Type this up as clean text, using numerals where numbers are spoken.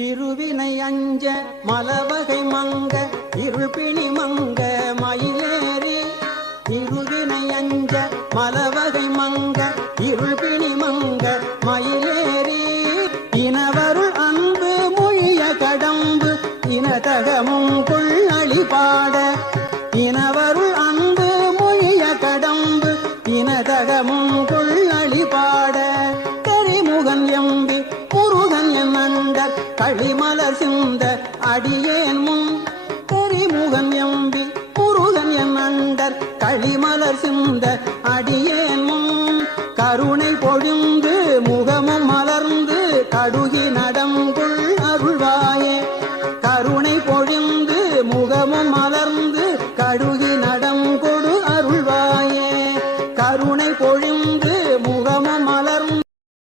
இருவினை அஞ்ச மலவகை மங்க இருள்பிணி மங்க மயிலேறி இருவினை அஞ்ச மலவகை மங்க இருள்பிணி மங்க மயிலேறி இனவருள் அன்பு மொழிய கடம்பு இனதகமும் கொள்ளளி பாட இனவருள் அன்பு மொழிய கடம்பு இனதகமும் கொள்ளளி பாட கரிமுகன் எம்பி முருகன் என் அண்டர் களிமலர் சிந்த அடியேன் முன்